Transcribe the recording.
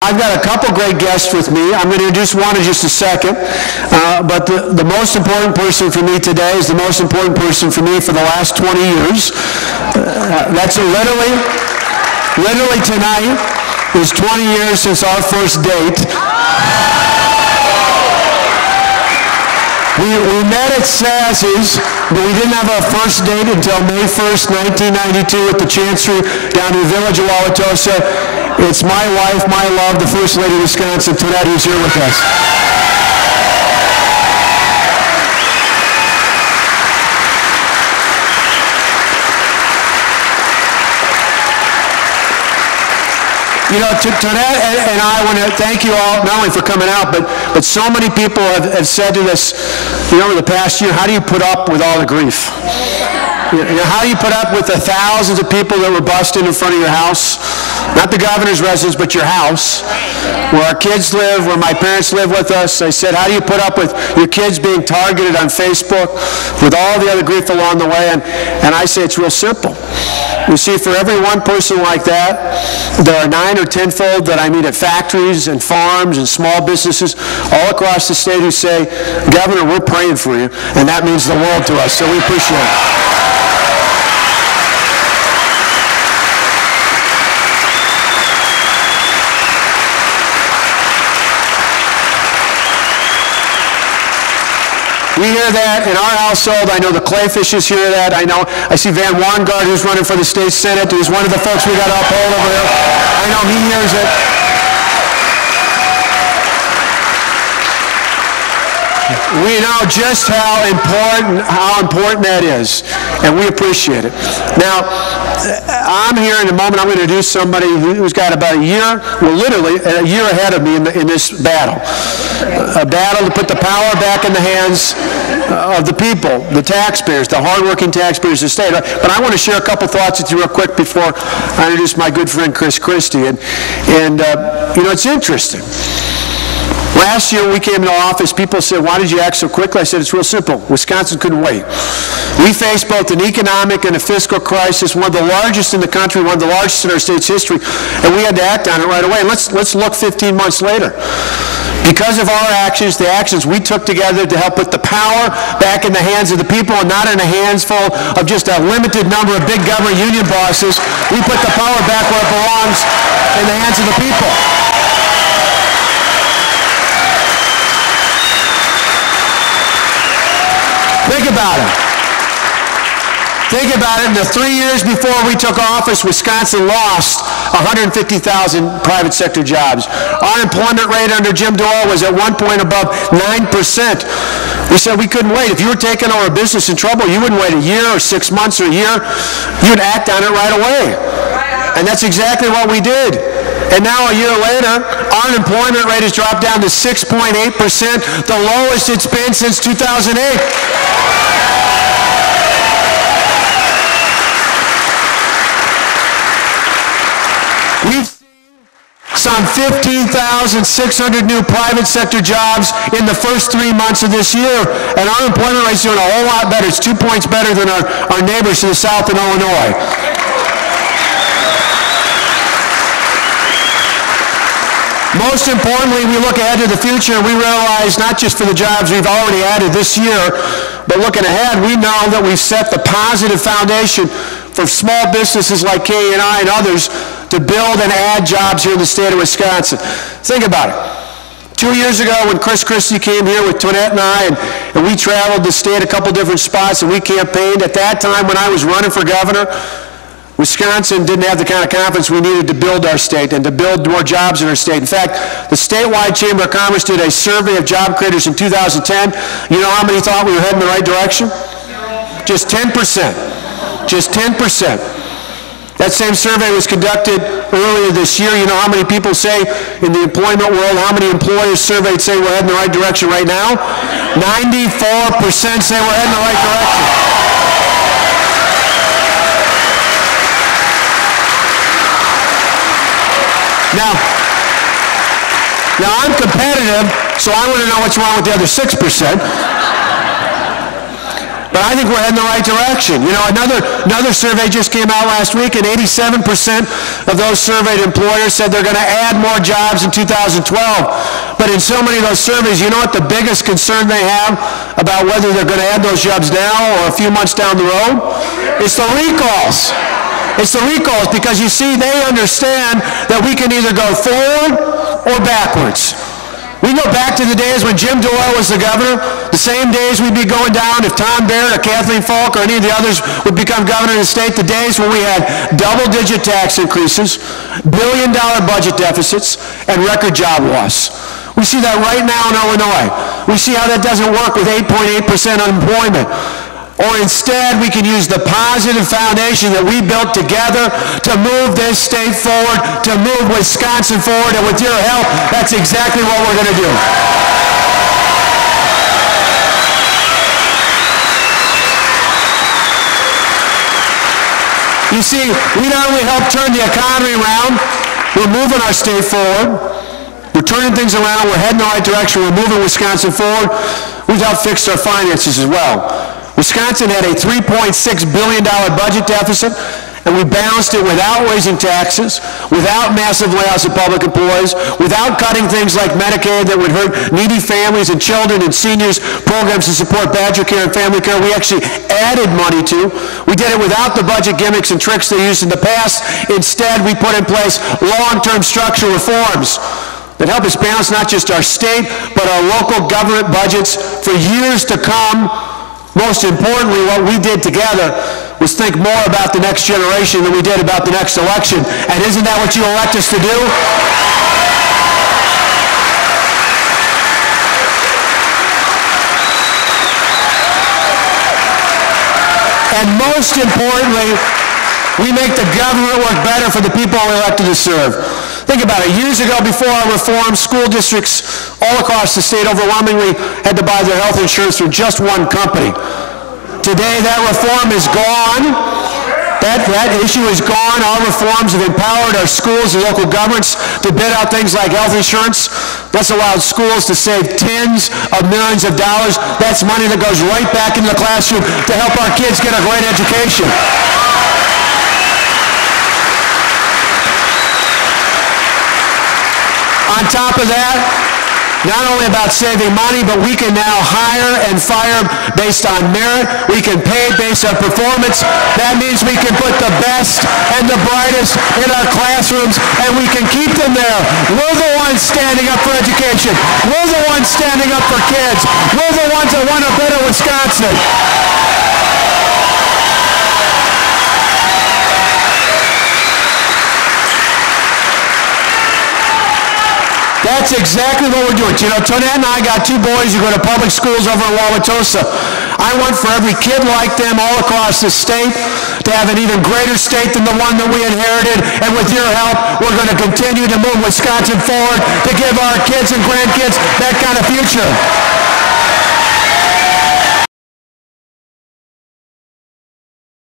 I've got a couple great guests with me. I'm going to introduce one in just a second. But the most important person for me today is the most important person for me for the last 20 years. That's literally tonight is 20 years since our first date. We met at Sassy's, but we didn't have our first date until May 1st, 1992 at the Chancery down in the village of Wauwatosa. It's my wife, my love, the First Lady of Wisconsin, Tonette, who's here with us. You know, Tonette and I want to thank you all, not only for coming out, but so many people have said to us, you know, over the past year, how do you put up with all the grief? You know, how do you put up with the thousands of people that were busted in front of your house? Not the governor's residence, but your house, where our kids live, where my parents live with us. I said, how do you put up with your kids being targeted on Facebook, with all the other grief along the way? And I say it's real simple. You see, for every one person like that, there are 9 or 10-fold that I meet at factories and farms and small businesses all across the state who say, Governor, we're praying for you, and that means the world to us, so we appreciate it. We hear that in our household. I know the Clayfishes hear that. I see Van Wangard, who's running for the state senate, who's one of the folks we got to uphold over here. I know he hears it. We know just how important that is, and we appreciate it. Now, I'm here in a moment. I'm going to introduce somebody who's got about a year, well, literally a year ahead of me in this battle. A battle to put the power back in the hands of the people, the taxpayers, the hardworking taxpayers of the state. But I want to share a couple thoughts with you real quick before I introduce my good friend Chris Christie. And you know, it's interesting. Last year when we came into office, people said, why did you act so quickly? I said, it's real simple. Wisconsin couldn't wait. We faced both an economic and a fiscal crisis, one of the largest in the country, one of the largest in our state's history, and we had to act on it right away. And let's look 15 months later. Because of our actions, the actions we took together to help put the power back in the hands of the people and not in the hands full of just a limited number of big government union bosses, we put the power back where it belongs, in the hands of the people. Think about it. Think about it. In the 3 years before we took office, Wisconsin lost 150,000 private sector jobs. Our unemployment rate under Jim Doyle was at one point above 9%. We said we couldn't wait. If you were taking over a business in trouble, you wouldn't wait a year or 6 months or a year. You would act on it right away. And that's exactly what we did. And now a year later, our unemployment rate has dropped down to 6.8%, the lowest it's been since 2008. We've seen some 15,600 new private sector jobs in the first 3 months of this year, and our unemployment rate is doing a whole lot better. It's 2 points better than our neighbors to the south in Illinois. Most importantly, we look ahead to the future and we realize not just for the jobs we've already added this year, but looking ahead, we know that we've set the positive foundation for small businesses like K&I and others to build and add jobs here in the state of Wisconsin. Think about it. 2 years ago when Chris Christie came here with Tonette and I, and we traveled the state a couple different spots and we campaigned. At that time when I was running for governor, Wisconsin didn't have the kind of confidence we needed to build our state and to build more jobs in our state. In fact, the statewide Chamber of Commerce did a survey of job creators in 2010. You know how many thought we were heading the right direction? Just 10%. Just 10%. That same survey was conducted earlier this year. You know how many people say in the employment world, how many employers surveyed say we're heading the right direction right now? 94% say we're heading the right direction. Now I'm competitive, so I want to know what's wrong with the other 6%. But I think we're heading the right direction. You know, another survey just came out last week, and 87% of those surveyed employers said they're going to add more jobs in 2012. But in so many of those surveys, you know what the biggest concern they have about whether they're going to add those jobs now or a few months down the road? It's the recalls. It's the recalls, because you see, they understand that we can either go forward or backwards. We go back to the days when Jim Doyle was the governor, the same days we'd be going down if Tom Barrett or Kathleen Falk or any of the others would become governor of the state, the days when we had double-digit tax increases, billion-dollar budget deficits, and record job loss. We see that right now in Illinois. We see how that doesn't work with 8.8% unemployment. Or instead, we can use the positive foundation that we built together to move this state forward, to move Wisconsin forward, and with your help, that's exactly what we're going to do. You see, we not only help turn the economy around, we're moving our state forward, we're turning things around, we're heading the right direction, we're moving Wisconsin forward. We've helped fix our finances as well. Wisconsin had a $3.6 billion budget deficit, and we balanced it without raising taxes, without massive layoffs of public employees, without cutting things like Medicaid that would hurt needy families and children and seniors, programs to support Badger Care and family care we actually added money to. We did it without the budget gimmicks and tricks they used in the past. Instead, we put in place long-term structural reforms that help us balance not just our state, but our local government budgets for years to come. Most importantly, what we did together was think more about the next generation than we did about the next election. And isn't that what you elect us to do? And most importantly, we make the government work better for the people we elected to serve. Think about it. Years ago, before our reform, school districts all across the state overwhelmingly had to buy their health insurance through just one company. Today, that reform is gone. That issue is gone. Our reforms have empowered our schools and local governments to bid out things like health insurance. That's allowed schools to save tens of millions of dollars. That's money that goes right back into the classroom to help our kids get a great education. On top of that, not only about saving money, but we can now hire and fire based on merit. We can pay based on performance. That means we can put the best and the brightest in our classrooms, and we can keep them there. We're the ones standing up for education. We're the ones standing up for kids. We're the ones that want a better Wisconsin. That's exactly what we're doing. You know, Tonette and I got two boys who go to public schools over in Wauwatosa. I want for every kid like them all across the state to have an even greater state than the one that we inherited. And with your help, we're going to continue to move Wisconsin forward to give our kids and grandkids that kind of future.